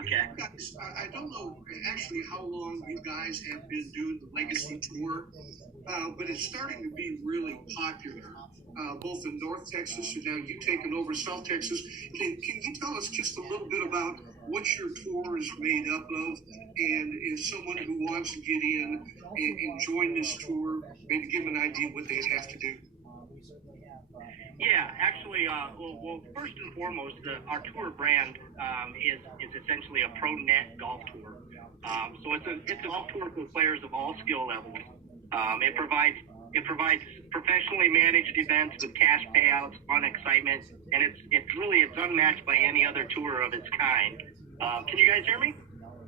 Okay. Guys, I don't know actually how long you guys have been doing the Legacy Tour, but it's starting to be really popular, both in North Texas and now you've taken over South Texas. Can you tell us just a little bit about what your tour is made up of, and if someone who wants to get in and join this tour, maybe give them an idea what they'd have to do? Yeah, actually, well, first and foremost, our tour brand is essentially a pro net golf tour. So it's a golf tour for players of all skill levels. It provides professionally managed events with cash payouts, fun, excitement, and it's unmatched by any other tour of its kind. Can you guys hear me?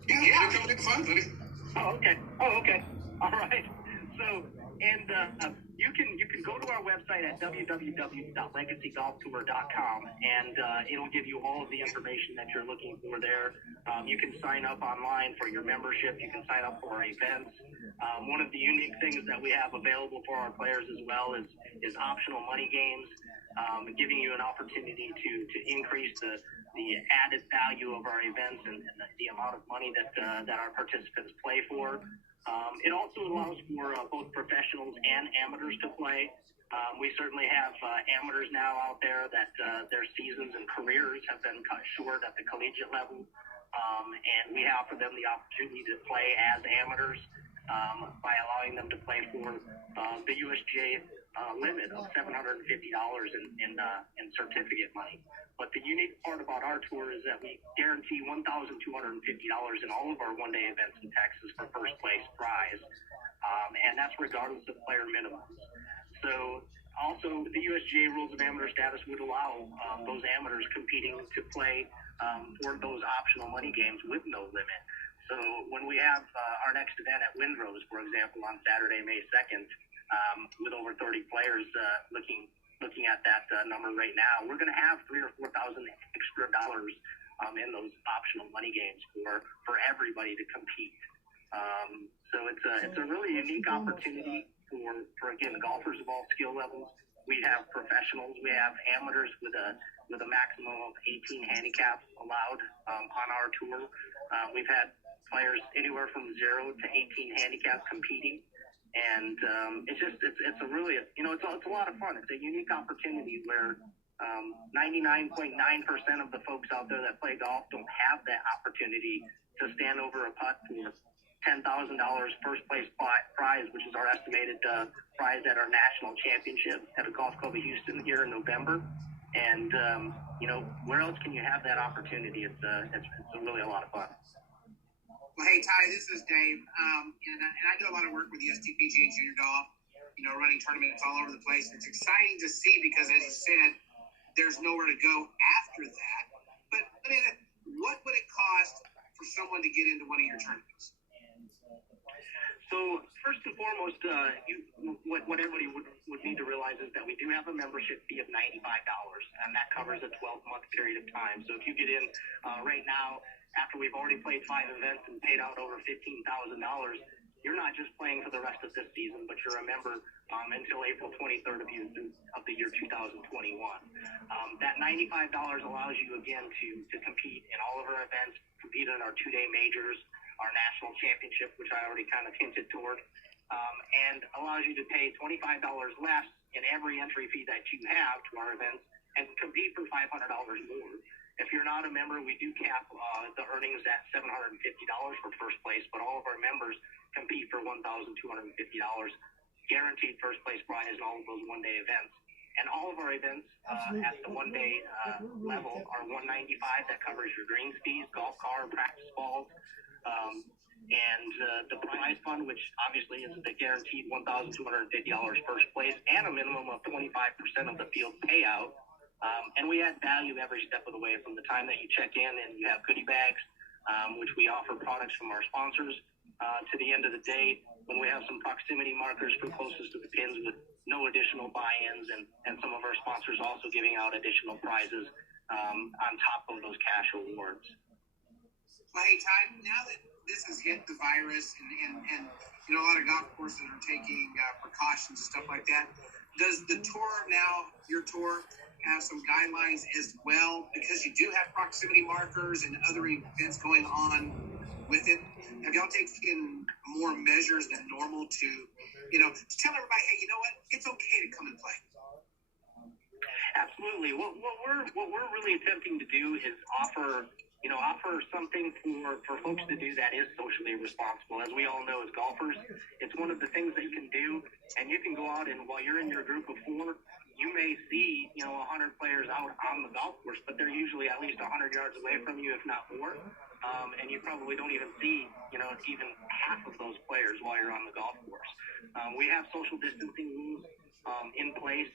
Yeah, it's fun, buddy. Oh, okay. All right. So, and you can go to our website at www.legacygolftour.com, and it'll give you all of the information that you're looking for there. You can sign up online for your membership. You can sign up for our events. One of the unique things that we have available for our players as well is optional money games, giving you an opportunity to increase the added value of our events and the amount of money that our participants play for. It also allows for both professionals and amateurs to play. We certainly have amateurs now out there that their seasons and careers have been cut short at the collegiate level, and we offer them the opportunity to play as amateurs by allowing them to play for the USGA limit of $750 in certificate money. But the unique part about our tour is that we guarantee $1,250 in all of our one-day events in Texas for first place prize, and that's regardless of player minimums. So also the USGA rules of amateur status would allow those amateurs competing to play for those optional money games with no limit. So when we have our next event at Windrose, for example, on Saturday, May 2nd, with over 30 players looking at that number right now, we're going to have $3,000 or $4,000 extra dollars in those optional money games for everybody to compete. So it's a really unique opportunity for again golfers of all skill levels. We have professionals, we have amateurs with a maximum of 18 handicaps allowed on our tour. We've had players anywhere from 0 to 18 handicaps competing. And it's a really, it's a lot of fun. It's a unique opportunity where 99.9% of the folks out there that play golf don't have that opportunity to stand over a putt for $10,000 first place prize, which is our estimated prize at our national championship at the Golf Club of Houston here in November. And, where else can you have that opportunity? It's really a lot of fun. Well, hey, Ty, this is Dave, and I do a lot of work with the STPGA Junior Golf, running tournaments all over the place. It's exciting to see because, as you said, there's nowhere to go after that. But, what would it cost for someone to get into one of your tournaments? So, first and foremost, what everybody would need to realize is that we do have a membership fee of $95, and that covers a 12-month period of time. So if you get in right now, after we've already played 5 events and paid out over $15,000, you're not just playing for the rest of this season, but you're a member until April 23rd of the year 2021. That $95 allows you, again, to compete in all of our events, compete in our 2-day majors, our national championship, which I already kind of hinted toward, and allows you to pay $25 less in every entry fee that you have to our events and compete for $500 more. If you're not a member, we do cap the earnings at $750 for first place, but all of our members compete for $1,250, guaranteed first place prize in all of those one-day events. And all of our events at the one-day level are $195. That covers your greens fees, golf car, practice balls, and the prize fund, which obviously is the guaranteed $1,250 first place and a minimum of 25% of the field payout. And we add value every step of the way, from the time that you check in and you have goodie bags, which we offer products from our sponsors, to the end of the day when we have some proximity markers for closest to the pins with no additional buy-ins, and some of our sponsors also giving out additional prizes on top of those cash awards. Well, hey, Ty, now that this has hit the virus and a lot of golf courses are taking precautions and stuff like that, does the tour now, your tour, have some guidelines as well, because you do have proximity markers and other events going on with it. Have y'all taken more measures than normal to, to tell everybody, hey, you know what? It's okay to come and play. Absolutely. What we're really attempting to do is offer something for folks to do that is socially responsible. As we all know as golfers, it's one of the things that you can do, and you can go out and while you're in your group of four, you may see, 100 players out on the golf course, but they're usually at least 100 yards away from you, if not more. And you probably don't even see, even half of those players while you're on the golf course. We have social distancing rules in place,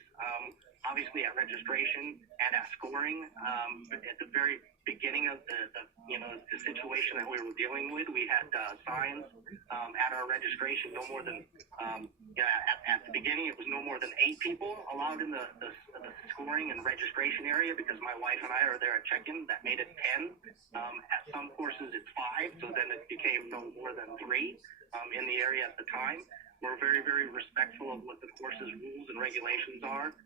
obviously at registration and at scoring. At the very beginning of the situation that we were dealing with, we had signs at our registration, no more than at the beginning it was no more than 8 people allowed in the scoring and registration area, because my wife and I are there at check-in. That made it 10. At some courses it's 5, so then it became no more than 3 in the area at the time. We're very, very respectful of what the course's rules and regulations are.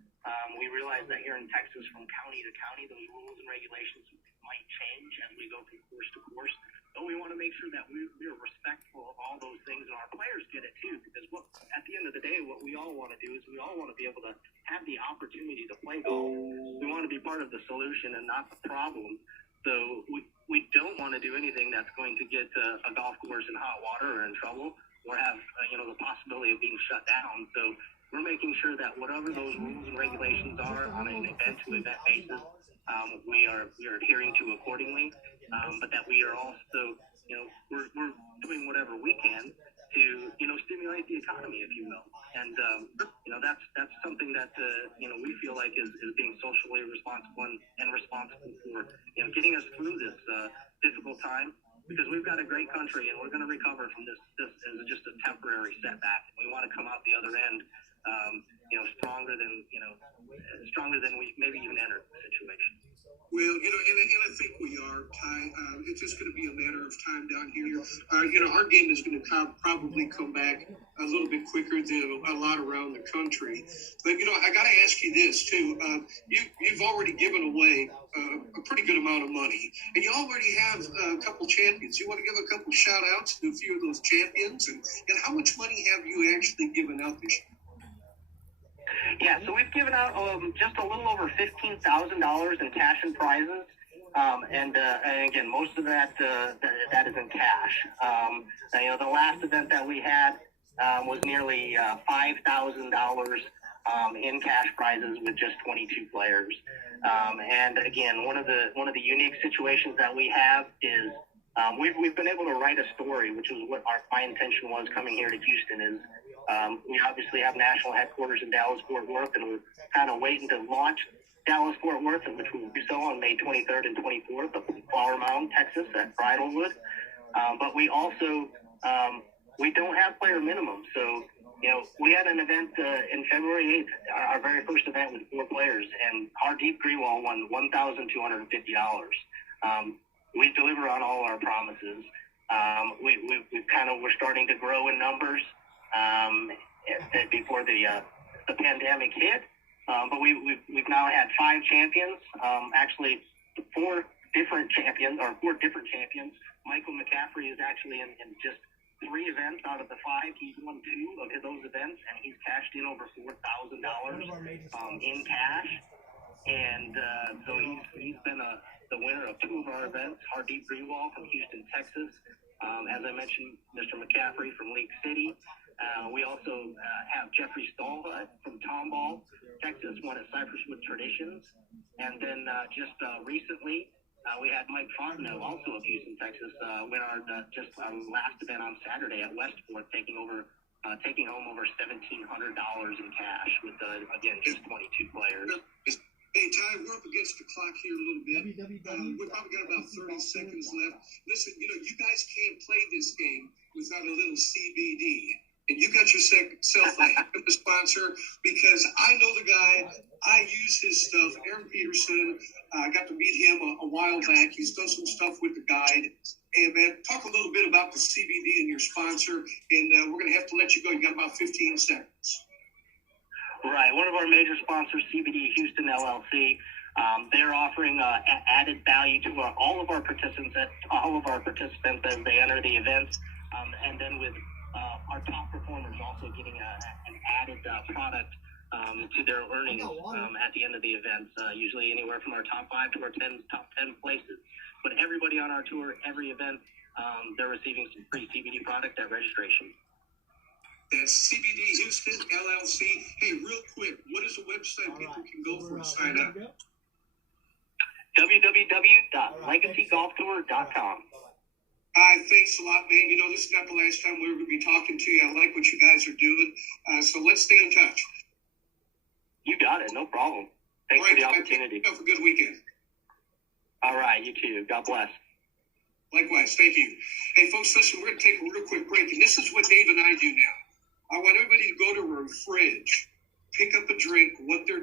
We realize that here in Texas, from county to county, those rules and regulations might change as we go from course to course. But we want to make sure that we're respectful of all those things, and our players get it too. Because at the end of the day, what we all want to do is we all want to be able to have the opportunity to play golf. We want to be part of the solution and not the problem. So we don't want to do anything that's going to get a golf course in hot water or in trouble, or have the possibility of being shut down. So we're making sure that whatever those rules and regulations are on an event-to-event basis, we are adhering to accordingly. But that we are also, we're doing whatever we can to stimulate the economy, if you will. And that's something that we feel like is being socially responsible and responsible for getting us through this difficult time. Because we've got a great country, and we're going to recover from this as just a temporary setback. We want to come out the other end, stronger than we maybe even entered the situation. Well, and I think we are, Ty. It's just going to be a matter of time down here. Our game is going to probably come back a little bit quicker than a lot around the country. But, I got to ask you this, too. You've already given away a pretty good amount of money, and you already have a couple champions. You want to give a couple shout-outs to a few of those champions? And how much money have you actually given out this year? Yeah, so we've given out just a little over $15,000 in cash and prizes, and again, most of that is in cash. The last event that we had was nearly $5,000 in cash prizes with just 22 players. And again, one of the unique situations that we have is we've been able to write a story, which was what my intention was coming here to Houston. Is we obviously have national headquarters in Dallas-Fort Worth, and we're kind of waiting to launch Dallas-Fort Worth, which will do so on May 23rd and 24th of Flower Mound, Texas, at Bridlewood. But we also we don't have player minimum. So, we had an event in February 8th, our very first event with 4 players, and Hardeep Grewal won $1,250. We deliver on all our promises. We're starting to grow in numbers before the pandemic hit. But we've now had 5 champions, actually 4 different champions. Michael McCaffrey is actually in just 3 events out of the 5. He's won 2 of those events, and he's cashed in over $4,000 in cash. And so he's been the winner of 2 of our events. Hardeep Grewal from Houston, Texas. As I mentioned, Mr. McCaffrey from Lake City. We also have Jeffrey Stolva from Tomball, Texas, won at Cypresswood Traditions. And then just recently, we had Mike Fontenot, also of Houston, Texas, win our last event on Saturday at Westport, taking home over $1,700 in cash with, again, just 22 players. Hey, Ty, we're up against the clock here a little bit. We've probably got about 30 seconds left. Listen, you guys can't play this game without a little CBD. And you got yourself a sponsor, because I know the guy. I use his stuff. Aaron Peterson. I got to meet him a while back. He's done some stuff with the guide. And, man, talk a little bit about the CBD and your sponsor. And we're going to have to let you go. You got about 15 seconds. Right. One of our major sponsors, CBD Houston LLC, they're offering added value to all of our participants as they enter the events, and then with our top performers also getting an added product to their earnings at the end of the events, usually anywhere from our top 5 to our top 10 places. But everybody on our tour, every event, they're receiving some free CBD product at registration. That's CBD Houston LLC. Hey, real quick, what is the website people can go for and sign up? www.legacygolftour.com. Thanks a lot, man. You know, this is not the last time we're going to be talking to you. I like what you guys are doing. So let's stay in touch. You got it. No problem. Thanks for the opportunity. Have a good weekend. All right. You too. God bless. Likewise. Thank you. Hey, folks, listen, we're going to take a real quick break. And this is what Dave and I do now. I want everybody to go to their fridge, pick up a drink, what they're